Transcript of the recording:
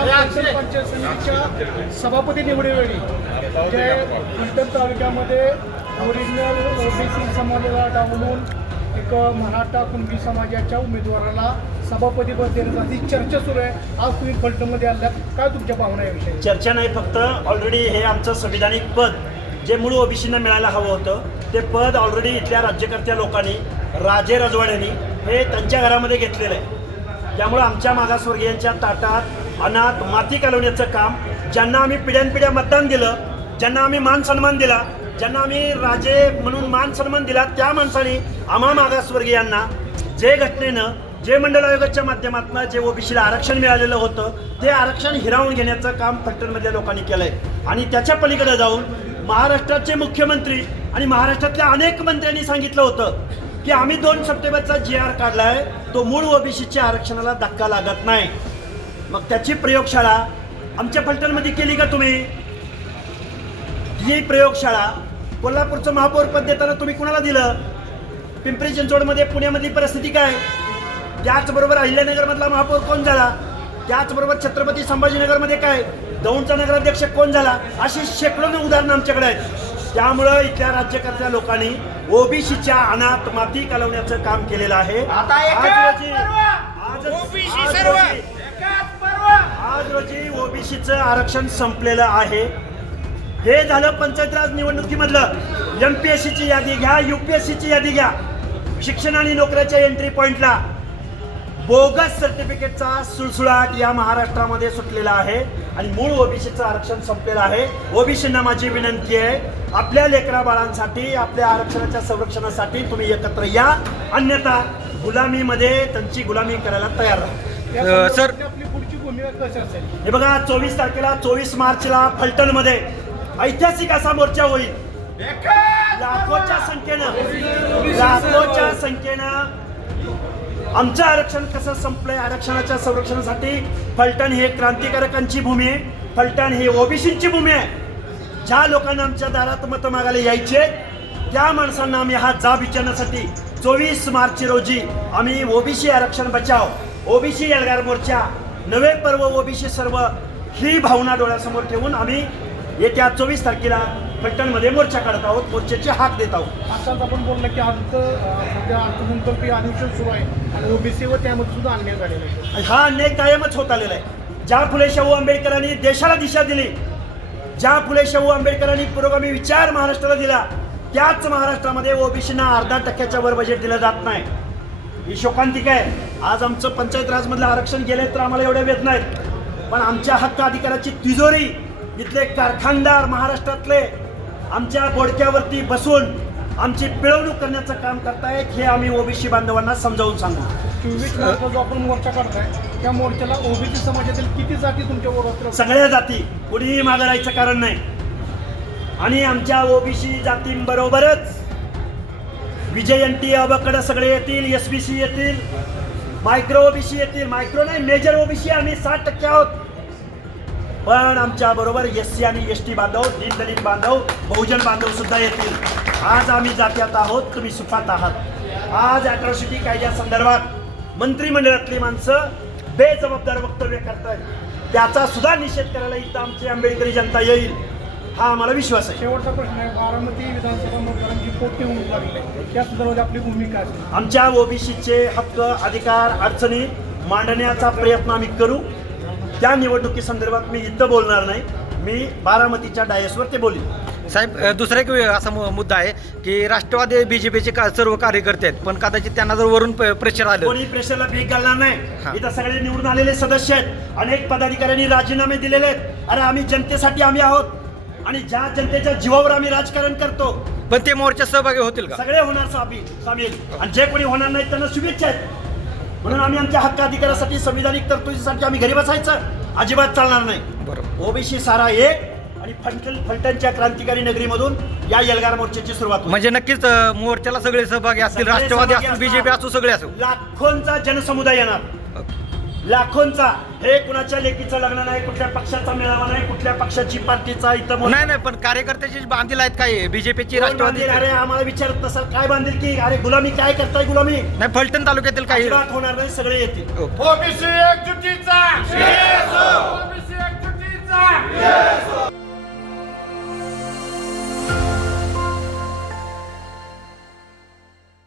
फलटण पंचायत समितीच्या सभापती निवडीवेळी जे फलटण तालुक्यामध्ये ओरिजिनल ओबीसी समाजाला डावलून एक मराठा कुणबी समाजाच्या उमेदवाराला सभापतीपद देण्यासाठी चर्चा सुरू आहे. आज तुम्ही फलटणमध्ये आलात, काय तुमच्या भावना याविषयी? चर्चा नाही, फक्त ऑलरेडी हे आमचं संविधानिक पद जे मूळ ओबीसींना मिळायला हवं होतं ते पद ऑलरेडी इथल्या राज्यकर्त्या लोकांनी, राजे रजवाड्यांनी हे त्यांच्या घरामध्ये घेतलेलं आहे. त्यामुळं आमच्या मागासवर्गीयांच्या ताटात अनाथ माती घालवण्याचं काम, ज्यांना आम्ही पिढ्यानपिढ्या मतदान दिलं, ज्यांना आम्ही मान सन्मान दिला, ज्यांना आम्ही राजे म्हणून मान सन्मान दिला, त्या माणसाने आम्हा मागासवर्गीयांना जे घटनेनं, जे मंडळ आयोगाच्या माध्यमातून जे ओबीसीला आरक्षण मिळालेलं होतं ते आरक्षण हिरावून घेण्याचं काम फलटणमधल्या लोकांनी केलं आहे. आणि त्याच्या पलीकडे जाऊन महाराष्ट्राचे मुख्यमंत्री आणि महाराष्ट्रातल्या अनेक मंत्र्यांनी सांगितलं होतं की आम्ही 2 सप्टेंबरचा GR काढला आहे, तो मूळ ओबीसीच्या आरक्षणाला धक्का लागत नाही. मग त्याची प्रयोगशाळा आमच्या फलटणमध्ये केली का तुम्ही? ही प्रयोगशाळा कोल्हापूरचं महापौर पद देताना तुम्ही कुणाला दिलं? पिंपरी चिंचवडमध्ये, पुण्यामधली परिस्थिती काय? त्याचबरोबर अहिल्यानगरमधला महापौर कोण झाला? त्याचबरोबर छत्रपती संभाजीनगरमध्ये काय? दौंडचा नगराध्यक्ष कोण झाला? अशी शेकडो उदाहरणं आमच्याकडे आहेत. त्यामुळं इथल्या राज्यकर्त्या लोकांनी ओबीसीच्या अनाथ माती घालवण्याचं काम केलेलं आहे. आज रोजी ओबीसीचं आरक्षण संपलेलं आहे. हे झालं पंचायत राज निवडणुकीमधलं. MPSCची यादी घ्या, UPSCची यादी घ्या. शिक्षण आणि नोकऱ्याच्या एंट्री पॉइंटला बोगस सर्टिफिकेटचा सुळसुळाट या महाराष्ट्रामध्ये सुटलेला आहे आणि मूळ ओबीसीचं आरक्षण संपलेलं आहे. ओबीसींना माझी विनंती आहे, आपल्या लेकरा बाळांसाठी, आपल्या आरक्षणाच्या संरक्षणासाठी तुम्ही एकत्र या, अन्यथा गुलामीमध्ये त्यांची गुलामी करायला तयार राहा. सर, आपली पुढची भूमिका कशी असेल? हे बघा, 24 तारखेला 24 मार्चला फलटणमध्ये ऐतिहासिक असा मोर्चा होईल. लाखोच्या संख्येनं आमचं आरक्षण कसं संपलंय, आरक्षणाच्या संरक्षणासाठी फलटण हे क्रांतिकारकांची भूमी आहे. फलटण हे ओबीसींची भूमी आहे. ज्या लोकांना आमच्या दारात मतं मागायला यायचे त्या माणसांना आम्ही हा जाब विचारण्यासाठी 24 मार्च रोजी आम्ही ओबीसी आरक्षण बचाव, ओबीसी एल्गार मोर्चा, नवे पर्व ओबीसी सर्व ही भावना डोळ्यासमोर ठेवून आम्ही येत्या 24 तारखेला फलटणमध्ये मोर्चा काढत आहोत, मोर्चाची हाक देत आहोत. आताच आपण बोललं की सध्या अर्थसंकल्पीय अधिवेशन सुरू आहे आणि ओबीसीवर त्यामध्ये सुद्धा अन्याय झालेला आहे. हा अन्याय कायमच होत आलेला आहे. ज्या फुले शाहू आंबेडकरांनी देशाला दिशा दिली, ज्या फुले शाहू आंबेडकरांनी पुरोगामी विचार महाराष्ट्राला दिला, त्याच महाराष्ट्रामध्ये ओबीसींना 0.5% वर बजेट दिलं जात नाही. ही शोकांतिक आहे. आज आमचं पंचायत राजमधलं आरक्षण गेले तर आम्हाला एवढे वेद नाहीत, पण आमच्या हक्क अधिकाराची तिजोरी इथले कारखानदार महाराष्ट्रातले आमच्या बोडक्यावरती बसून आमची पिळवणूक करण्याचं काम करतायत. हे आम्ही ओबीसी बांधवांना समजावून सांगू. 24 मार्चला जो आपण मोर्चा काढताय त्या मोर्चाला ओबीसी समाजातील किती जाती तुमच्या बरोबर? सगळ्या जाती, कुणीही मागं राहायचं कारण नाही. आणि आमच्या ओबीसी जातींबरोबरच विजयंती अबकडे सगळे येतील, SBC येतील, मायक्रो ओबीसी येतील. मायक्रो नाही, मेजर ओबीसी आम्ही 60% आहोत. पण आमच्या बरोबर SC आणि ST बांधव, दीनदलित बांधव, बहुजन बांधव सुद्धा येतील. आज आम्ही जात्यात आहोत, तुम्ही सुखात आहात. आज अॅट्रॉसिटी कायद्यासंदर्भात मंत्रिमंडळातली माणसं बेजबाबदार वक्तव्य करतात, त्याचा सुद्धा निषेध करायला इथं आमची आंबेडकरी जनता येईल, हा आम्हाला विश्वास आहे. शेवटचा प्रश्न आहे, बारामती विधानसभा मतदारांची पोटी होऊन लागली आहे, त्या संदर्भात आपली भूमिका असेल? आमच्या ओबीसीचे हक्क, अधिकार, अडचणी मांडण्याचा प्रयत्न आम्ही करू. त्या निवडणुकीसंदर्भात मी इथं बोलणार नाही, मी बारामतीच्या डायसवर ते बोलीन. साहेब, दुसरा एक असा मुद्दा आहे की राष्ट्रवादी BJPचे सर्व कार्यकर्ते आहेत, पण कदाचित त्यांना जर वरून प्रेशर आलं, कोणी प्रेशरला भीक घालणार नाही. इथं सगळे निवडून आलेले सदस्य आहेत, अनेक पदाधिकाऱ्यांनी राजीनामे दिलेले आहेत. अरे आम्ही जनतेसाठी आम्ही आहोत आणि ज्या जनतेच्या जीवावर आम्ही राजकारण करतो. पण ते मोर्चा सहभागी होतील का? सगळे होणार सामील, आणि जे कोणी होणार नाही त्यांना शुभेच्छा आहेत. म्हणून आम्ही आमच्या हक्क अधिकारासाठी, संविधानिक तरतुदीसाठी आम्ही घरी बसायचं अजिबात चालणार नाही. बरोबर. ओबीसी सारा एक आणि फलटणच्या क्रांतिकारी नगरीमधून या एल्गार मोर्चाची सुरुवात होईल. म्हणजे नक्कीच मोर्चाला सगळे सहभागी असतील, राष्ट्रवादी असतील, BJP असो, सगळे असो. लाखोंचा जनसमुदाय येणार, लाखोंचा. हे कुणाच्या लेकीचं लग्न नाही, कुठल्या पक्षाचा मेळावा नाही, कुठल्या पक्षाची पार्टीचा इथं नाही, पण कार्यकर्त्याची बांधील आहेत काय BJPची, राष्ट्रवादी? अरे आम्हाला विचारत नसाल काय बांधील की? अरे गुलामी काय करताय? गुलामी नाही, फलटण तालुक्यातील काही होणार नाही, सगळे येतील. ओबीसी एकजुटीचा